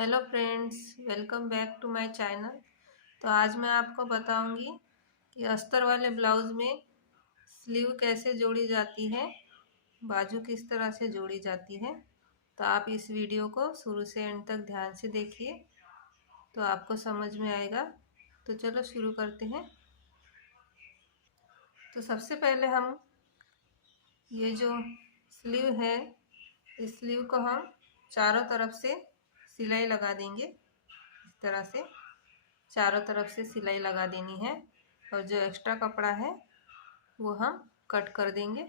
Hello friends, welcome back to my channel. तो आज मैं आपको बताऊंगी कि अस्तर वाले ब्लाउज़ में स्लीव कैसे जोड़ी जाती है, बाजू किस तरह से जोड़ी जाती है। तो आप इस वीडियो को शुरू से एंड तक ध्यान से देखिए तो आपको समझ में आएगा। तो चलो शुरू करते हैं। तो सबसे पहले हम ये जो स्लीव है, इस स्लीव को हम चारों तरफ से सिलाई लगा देंगे। इस तरह से चारों तरफ से सिलाई लगा देनी है और जो एक्स्ट्रा कपड़ा है वो हम कट कर देंगे।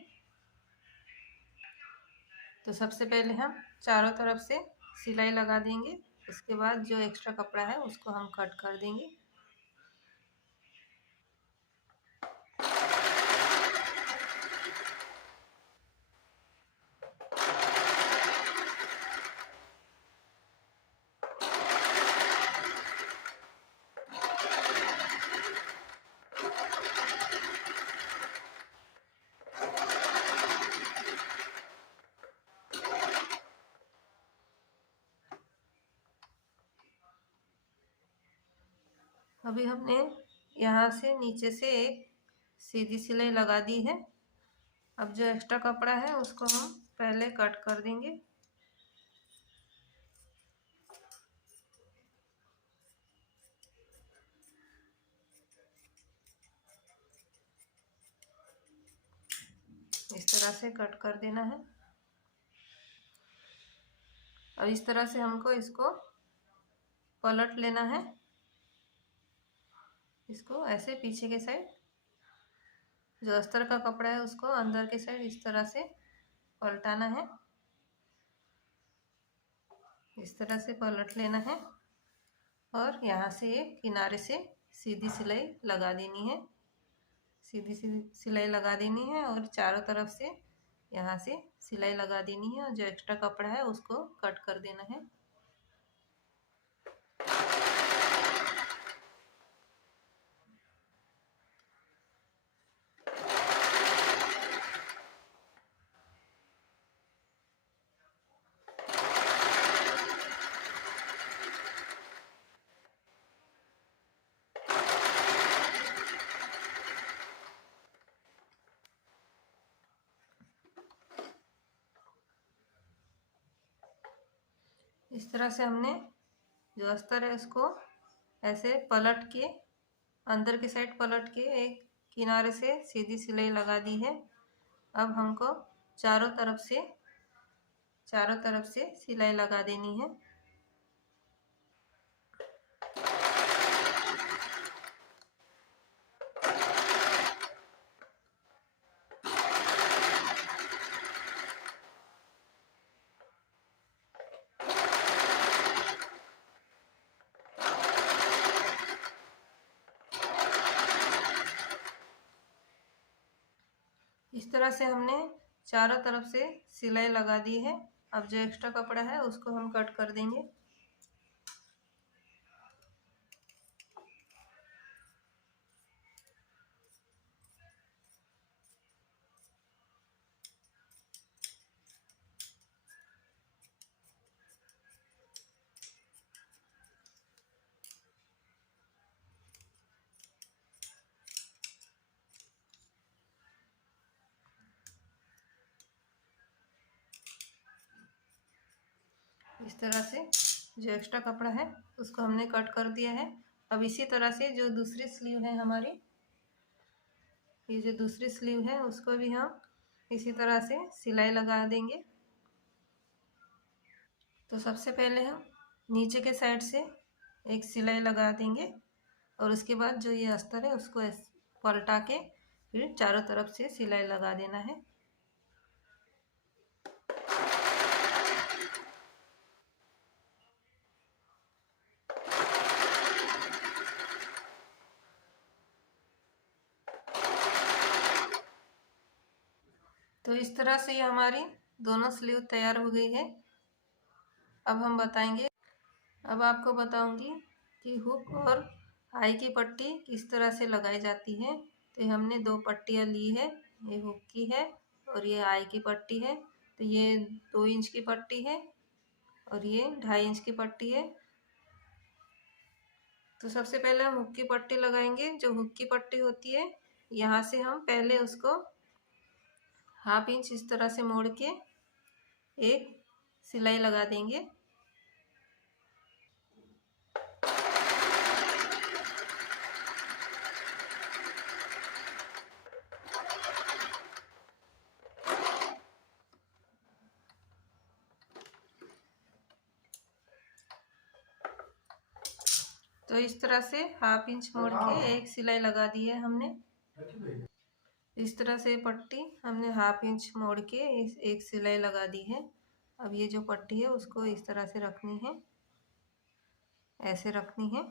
तो सबसे पहले हम चारों तरफ से सिलाई लगा देंगे, उसके बाद जो एक्स्ट्रा कपड़ा है उसको हम कट कर देंगे। अभी हमने यहाँ से नीचे से एक सीधी सिलाई लगा दी है। अब जो एक्स्ट्रा कपड़ा है उसको हम पहले कट कर देंगे। इस तरह से कट कर देना है। अब इस तरह से हमको इसको पलट लेना है। इसको ऐसे पीछे के साइड जो अस्तर का कपड़ा है उसको अंदर के साइड इस तरह से पलटाना है। इस तरह से पलट लेना है और यहाँ से एक किनारे से सीधी सिलाई लगा देनी है। सीधी सीधी सिलाई लगा देनी है और चारों तरफ से यहाँ से सिलाई लगा देनी है और जो एक्स्ट्रा कपड़ा है उसको कट कर देना है। इस तरह से हमने जो अस्तर है उसको ऐसे पलट के अंदर की साइड पलट के एक किनारे से सीधी सिलाई लगा दी है। अब हमको चारों तरफ से सिलाई लगा देनी है। इस तरह से हमने चारों तरफ से सिलाई लगा दी है। अब जो एक्स्ट्रा कपड़ा है उसको हम कट कर देंगे। इस तरह से जो एक्स्ट्रा कपड़ा है उसको हमने कट कर दिया है। अब इसी तरह से जो दूसरी स्लीव है हमारी, ये जो दूसरी स्लीव है उसको भी हम इसी तरह से सिलाई लगा देंगे। तो सबसे पहले हम नीचे के साइड से एक सिलाई लगा देंगे और उसके बाद जो ये अस्तर है उसको पलटा के फिर चारों तरफ से सिलाई लगा देना है। तो इस तरह से ये हमारी दोनों स्लीव तैयार हो गई है। अब हम बताएंगे, अब आपको बताऊंगी कि हुक और आई की पट्टी किस तरह से लगाई जाती है। तो हमने दो पट्टियाँ ली है, ये हुक की है और ये आई की पट्टी है। तो ये 2 इंच की पट्टी है और ये 2.5 इंच की पट्टी है। तो सबसे पहले हम हुक की पट्टी लगाएंगे। जो हुक की पट्टी होती है, यहाँ से हम पहले उसको हाफ इंच इस तरह से मोड़ के एक सिलाई लगा देंगे। तो इस तरह से हाफ इंच मोड़ के एक सिलाई लगा दी है हमने। इस तरह से पट्टी हमने हाफ इंच मोड़ के इस एक सिलाई लगा दी है। अब ये जो पट्टी है उसको इस तरह से रखनी है, ऐसे रखनी है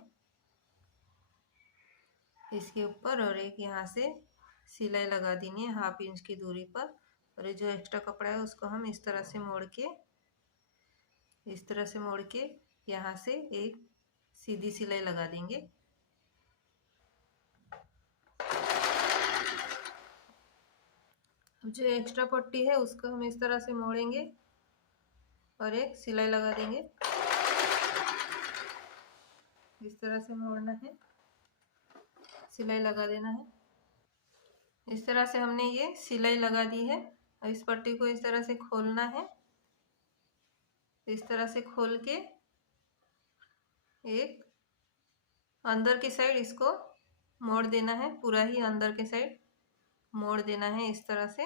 इसके ऊपर, और एक यहाँ से सिलाई लगा देनी है हाफ इंच की दूरी पर। और ये जो एक्स्ट्रा कपड़ा है उसको हम इस तरह से मोड़ के, इस तरह से मोड़ के यहाँ से एक सीधी सिलाई लगा देंगे। अब जो एक्स्ट्रा पट्टी है उसको हम इस तरह से मोड़ेंगे और एक सिलाई लगा देंगे। इस तरह से मोड़ना है, सिलाई लगा देना है। इस तरह से हमने ये सिलाई लगा दी है। अब इस पट्टी को इस तरह से खोलना है, इस तरह से खोल के एक अंदर की साइड इसको मोड़ देना है, पूरा ही अंदर के साइड मोड़ देना है इस तरह से।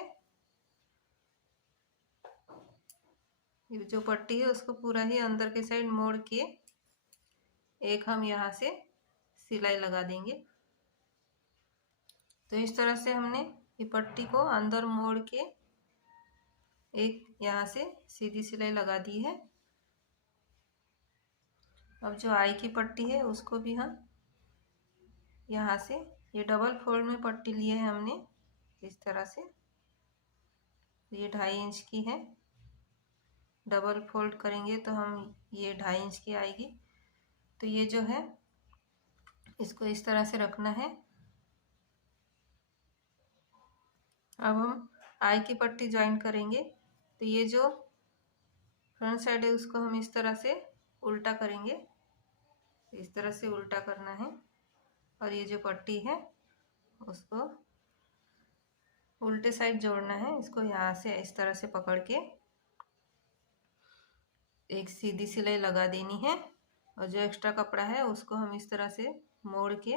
ये जो पट्टी है उसको पूरा ही अंदर के साइड मोड़ के एक हम यहाँ से सिलाई लगा देंगे। तो इस तरह से हमने ये पट्टी को अंदर मोड़ के एक यहाँ से सीधी सिलाई लगा दी है। अब जो आई की पट्टी है उसको भी हम यहाँ से, ये डबल फोल्ड में पट्टी ली है हमने इस तरह से, ये 2.5 इंच की है। डबल फोल्ड करेंगे तो हम ये 2.5 इंच की आएगी। तो ये जो है इसको इस तरह से रखना है। अब हम आई की पट्टी ज्वाइन करेंगे। तो ये जो फ्रंट साइड है उसको हम इस तरह से उल्टा करेंगे, इस तरह से उल्टा करना है। और ये जो पट्टी है उसको उल्टे साइड जोड़ना है। इसको यहाँ से इस तरह से पकड़ के एक सीधी सिलाई लगा देनी है। और जो एक्स्ट्रा कपड़ा है उसको हम इस तरह से मोड़ के,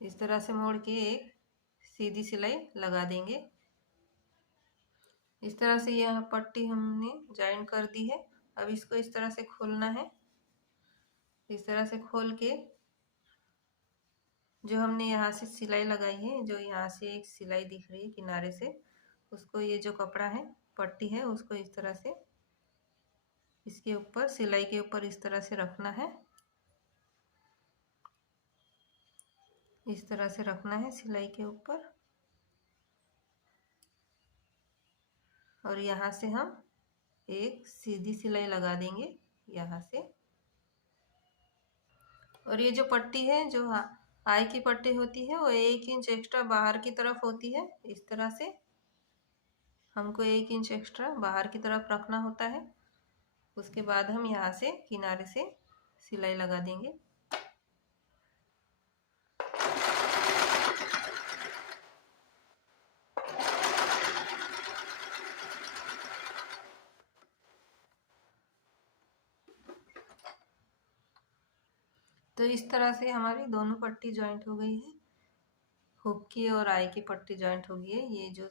इस तरह से मोड़ के एक सीधी सिलाई लगा देंगे। इस तरह से यह पट्टी हमने ज्वाइन कर दी है। अब इसको इस तरह से खोलना है, इस तरह से खोल के जो हमने यहाँ से सिलाई लगाई है, जो यहाँ से एक सिलाई दिख रही है किनारे से, उसको, ये जो कपड़ा है पट्टी है उसको इस तरह से इसके ऊपर, सिलाई के ऊपर इस तरह से रखना है। इस तरह से रखना है सिलाई के ऊपर। और यहाँ से हम एक सीधी सिलाई लगा देंगे यहाँ से। और ये जो पट्टी है, जो आई की पट्टी होती है, वो 1 इंच एक्स्ट्रा बाहर की तरफ होती है। इस तरह से हमको 1 इंच एक्स्ट्रा बाहर की तरफ रखना होता है। उसके बाद हम यहाँ से किनारे से सिलाई लगा देंगे। तो इस तरह से हमारी दोनों पट्टी ज्वाइंट हो गई है। हुक की और आई की पट्टी ज्वाइंट हो गई है। ये जो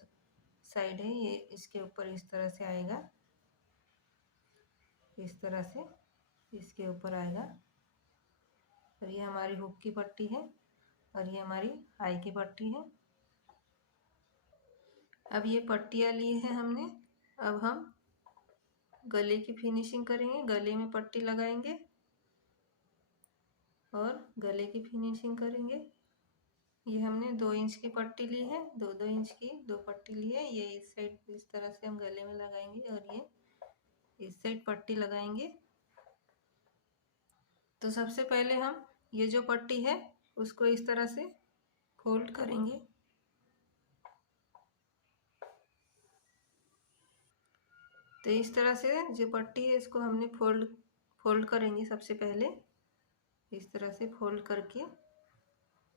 साइड है ये इसके ऊपर इस तरह से आएगा, इस तरह से इसके ऊपर आएगा। और ये हमारी हुक की पट्टी है और ये हमारी आई की पट्टी है। अब ये पट्टियाँ ली है हमने। अब हम गले की फिनिशिंग करेंगे। गले में पट्टी लगाएंगे और गले की फिनिशिंग करेंगे। ये हमने 2 इंच की पट्टी ली है, 2-2 इंच की 2 पट्टी ली है। ये इस साइड इस तरह से हम गले में लगाएंगे और ये इस साइड पट्टी लगाएंगे। तो सबसे पहले हम ये जो पट्टी है उसको इस तरह से फोल्ड करेंगे। तो इस तरह से जो पट्टी है इसको हमने फोल्ड करेंगे सबसे पहले। इस तरह से फोल्ड करके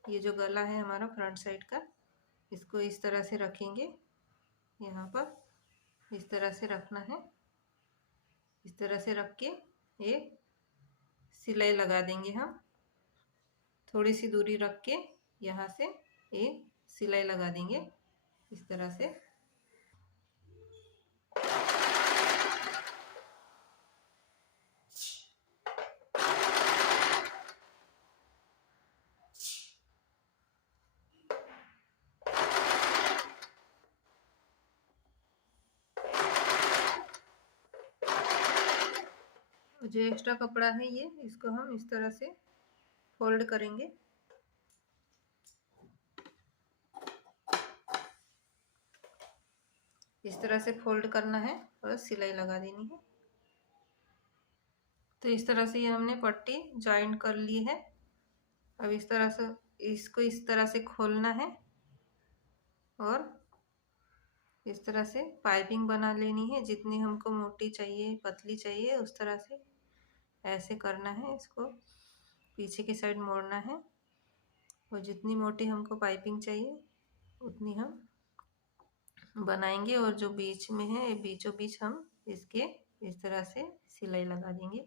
ये जो गला है हमारा फ्रंट साइड का, इसको इस तरह से रखेंगे। यहाँ पर इस तरह से रखना है। इस तरह से रख के एक सिलाई लगा देंगे हम। थोड़ी सी दूरी रख के यहाँ से एक सिलाई लगा देंगे इस तरह से। जो एक्स्ट्रा कपड़ा है ये, इसको हम इस तरह से फोल्ड करेंगे। इस तरह से फोल्ड करना है और सिलाई लगा देनी है। तो इस तरह से ये हमने पट्टी जॉइन कर ली है। अब इस तरह से इसको इस तरह से खोलना है और इस तरह से पाइपिंग बना लेनी है। जितनी हमको मोटी चाहिए, पतली चाहिए, उस तरह से ऐसे करना है। इसको पीछे की साइड मोड़ना है और जितनी मोटी हमको पाइपिंग चाहिए उतनी हम बनाएंगे। और जो बीच में है, बीचों बीच हम इसके इस तरह से सिलाई लगा देंगे।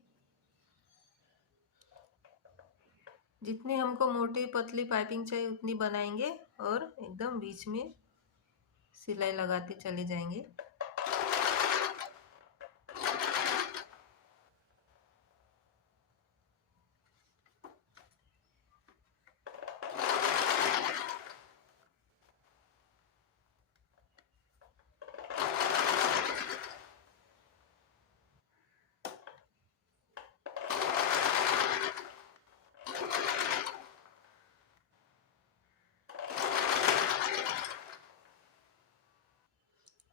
जितनी हमको मोटी पतली पाइपिंग चाहिए उतनी बनाएंगे और एकदम बीच में सिलाई लगाते चले जाएंगे।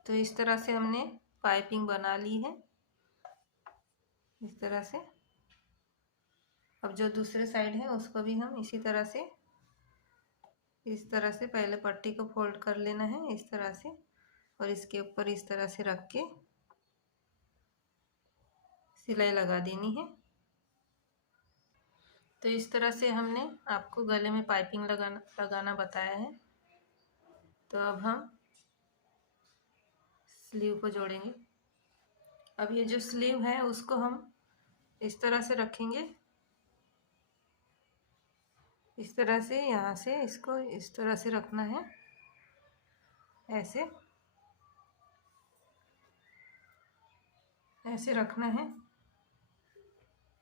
तो इस तरह से हमने पाइपिंग बना ली है इस तरह से। अब जो दूसरे साइड है उसको भी हम इसी तरह से, इस तरह से पहले पट्टी को फोल्ड कर लेना है इस तरह से और इसके ऊपर इस तरह से रख के सिलाई लगा देनी है। तो इस तरह से हमने आपको गले में पाइपिंग लगाना बताया है। तो अब हम स्लीव को जोड़ेंगे। अब ये जो स्लीव है उसको हम इस तरह से रखेंगे। इस तरह से यहाँ से इसको इस तरह से रखना है, ऐसे ऐसे रखना है।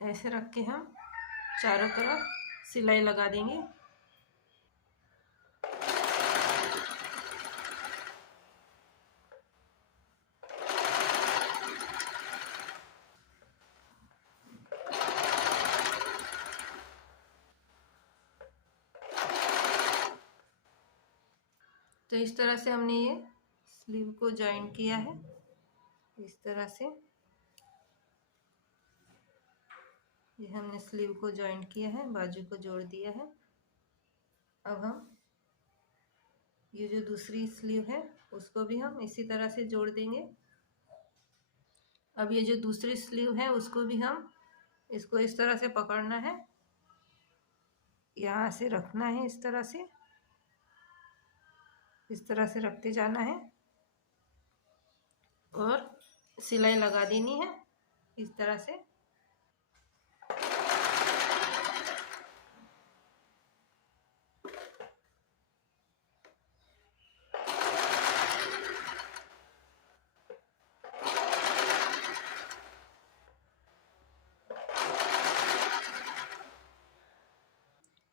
ऐसे रख के हम चारों तरफ सिलाई लगा देंगे। तो इस तरह से हमने ये स्लीव को जॉइन किया है इस तरह से। ये हमने स्लीव को जॉइन किया है, बाजू को जोड़ दिया है। अब हम ये जो दूसरी स्लीव है उसको भी हम इसी तरह से जोड़ देंगे। अब ये जो दूसरी स्लीव है उसको भी हम इसको इस तरह से पकड़ना है, यहाँ से रखना है इस तरह से, इस तरह से रखते जाना है और सिलाई लगा देनी है इस तरह से।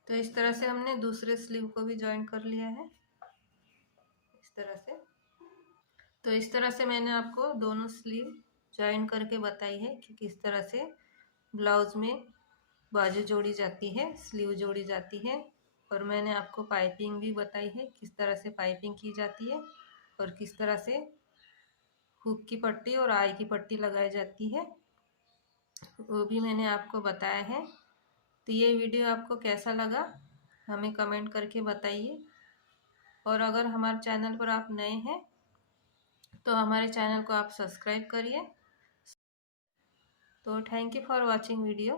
तो इस तरह से हमने दूसरे स्लीव को भी जॉइन कर लिया है इस तरह से। तो इस तरह से मैंने आपको दोनों स्लीव जॉइन करके बताई है कि किस तरह से ब्लाउज में बाजू जोड़ी जाती है, स्लीव जोड़ी जाती है। और मैंने आपको पाइपिंग भी बताई है, किस तरह से पाइपिंग की जाती है और किस तरह से हुक की पट्टी और आई की पट्टी लगाई जाती है, वो भी मैंने आपको बताया है। तो ये वीडियो आपको कैसा लगा हमें कमेंट करके बताइए। और अगर हमारे चैनल पर आप नए हैं तो हमारे चैनल को आप सब्सक्राइब करिए। तो thank you for watching video.